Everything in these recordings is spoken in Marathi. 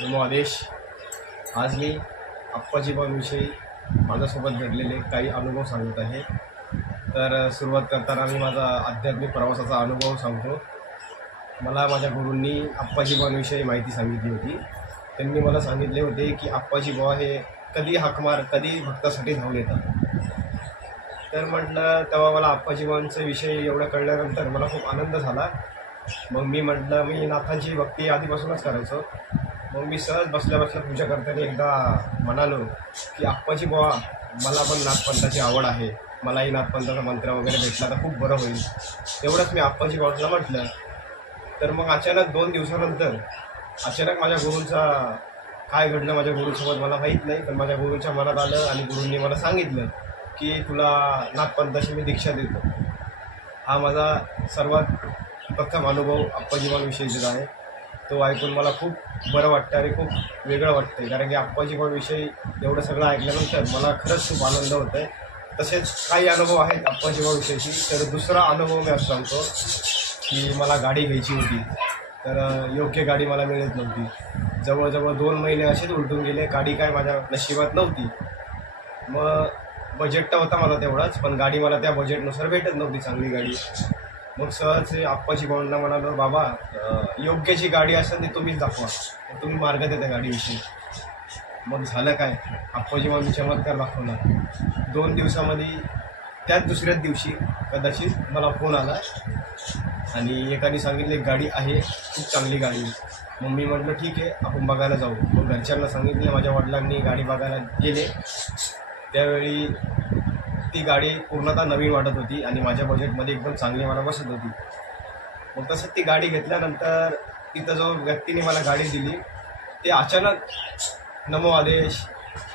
नमो आदेश. आज मी आप्पाजीबाविषयी माझ्यासोबत घडलेले काही अनुभव सांगत आहे. तर सुरुवात करताना मी माझा आध्यात्मिक प्रवासाचा अनुभव सांगतो. मला माझ्या गुरूंनी आप्पाजीबांविषयी माहिती सांगितली होती. त्यांनी मला सांगितले होते की आप्पाजी बुवा हे कधी हाकमार कधी भक्तासाठी धावून येतात. तर म्हटलं तेव्हा मला आप्पाजीबांचा विषय एवढं कळल्यानंतर मला खूप आनंद झाला. मग मी म्हटलं मी नाथांची भक्ती आधीपासूनच करायचो. मग मी सहज बसल्या बसल्या पूजा करताना एकदा म्हणालो की आप्पाजी बुवा मला पण नाथपंथाची आवड आहे. मलाही नाथपंथाचा मंत्र वगैरे भेटला तर खूप बरं होईल. तेवढंच मी आप्पाजी बुवाला म्हटलं. तर मग अचानक दोन दिवसानंतर अचानक माझ्या गुरूंचा काय घडलं माझ्या गुरुसोबत मला माहीत नाही पण माझ्या गुरुच्या मनात आलं आणि गुरूंनी मला सांगितलं की तुला नाथपंथाची मी दीक्षा देतो. हा माझा सर्वात प्रथम अनुभव आप्पाजीबाविषयीचा आहे. तो ऐकून मला खूप बरं वाटतं आणि खूप वेगळं वाटतं कारण की आप्पाजीबाविषयी एवढं सगळं ऐकल्यानंतर मला खरंच खूप आनंद होत आहे तसेच काही अनुभव आहेत आप्पाजीबाविषयीची तर दुसरा अनुभव मी असं सांगतो की मला गाडी घ्यायची होती. तर योग्य गाडी मला मिळत नव्हती. जवळजवळ दोन महिने असेच उलटून गेले. गाडी काय माझ्या नशिबात नव्हती. मग बजेट तर होता मला तेवढाच पण गाडी मला त्या बजेटनुसार भेटत नव्हती चांगली गाडी. मग सहज आप्पाची भावना म्हणालो बाबा योग्यची योग्य जी गाडी असेल ती तुम्हीच दाखवा. मग तुम्ही मार्ग देता गाडीविषयी. मग झालं काय? आप्पाजी भाऊनी चमत्कार दाखवला. दोन दिवसामध्ये त्याच दुसऱ्याच दिवशी कदाचित मला फोन आला आणि एकाने सांगितले गाडी आहे खूप चांगली गाडी मग मी म्हटलं ठीक आहे आपण बघायला जाऊ. मग घरच्यांना सांगितलं माझ्या वडिलांनी गाडी बघायला गेले. त्यावेळी ती गाडी पूर्णतः नवीन वाटत होती आणि माझ्या बजेटमध्ये एकदम चांगली मला बसत होती. मग तसंच ती गाडी घेतल्यानंतर तिथं जो व्यक्तीने मला गाडी दिली ते अचानक नमो आदेश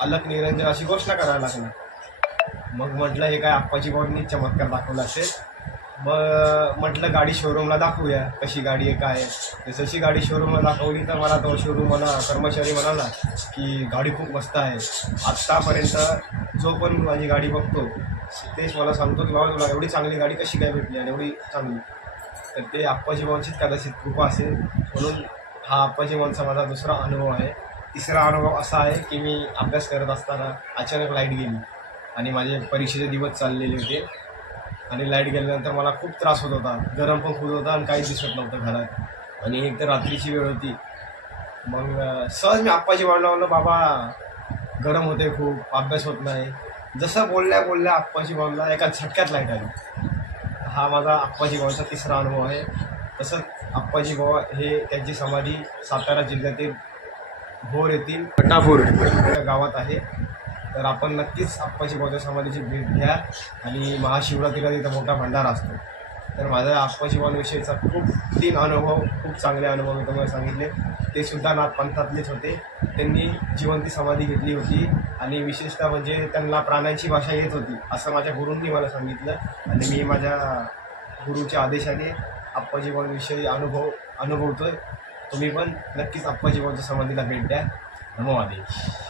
अलग निरंजन अशी घोषणा करायला लागली. मग म्हटलं हे काय आप्पाची भाऊनी चमत्कार दाखवला असेल. मग म्हटलं गाडी शोरूमला दाखवूया कशी गाडी आहे काय आहे. जशी गाडी शोरूमला दाखवली तर मला तो शोरूम म्हणा कर्मचारी म्हणाला की गाडी खूप मस्त आहे. आत्तापर्यंत जो पण मी माझी गाडी बघतो तेच मला सांगतो की बाबा तुला एवढी चांगली गाडी कशी काय भेटली आणि एवढी चांगली? तर ते आप्पाजी कदाचित कृपा असेल. म्हणून हा आप्पाजी माझा दुसरा अनुभव आहे. तिसरा अनुभव असा आहे की मी अभ्यास करत असताना अचानक लाइट गेली आणि माझे परीक्षेचे दिवस चाललेले होते. आणि लाइट गेल्यानंतर मला खूप त्रास होत होता. गरम पण खूप होता आणि काहीच दिसत नव्हतं घरात. आणि एक तर रात्रीची वेळ होती. मग सहज मी आप्पाची वाढला लावलं बाबा गरम होते खूप अभ्यास होत नाही. जसं बोलल्या बोलल्या आप्पाची भाऊला एका झटक्यात लाइट आली. हा माझा आप्पाजी भाऊचा तिसरा अनुभव आहे. तसंच आप्पाजी भाऊ हे त्यांची समाधी सातारा जिल्ह्यातील भोर येथील कटापूर या गावात आहे. तर आपण नक्कीच आप्पाची बौद्ध समाधीची भेट घ्या आणि महाशिवरात्रीला तिथं मोठा भंडारा असतो. तर माझा आप्पाजी भाऊविषयीचा खूप तीन अनुभव खूप चांगले अनुभव मी तुम्हाला सांगितले. ते सुद्धा नाथपंथातलेच होते. त्यांनी जिवंती समाधी घेतली होती आणि विशेषतः म्हणजे त्यांना प्राण्याची भाषा येत होती असं माझ्या गुरूंनी मला सांगितलं आणि मी माझ्या गुरुच्या आदेशाने आप्पाजी भाऊविषयी अनुभव अनुभवतोय. तुम्ही पण नक्कीच आप्पाजी समाधीला भेट द्या. नमो आदेश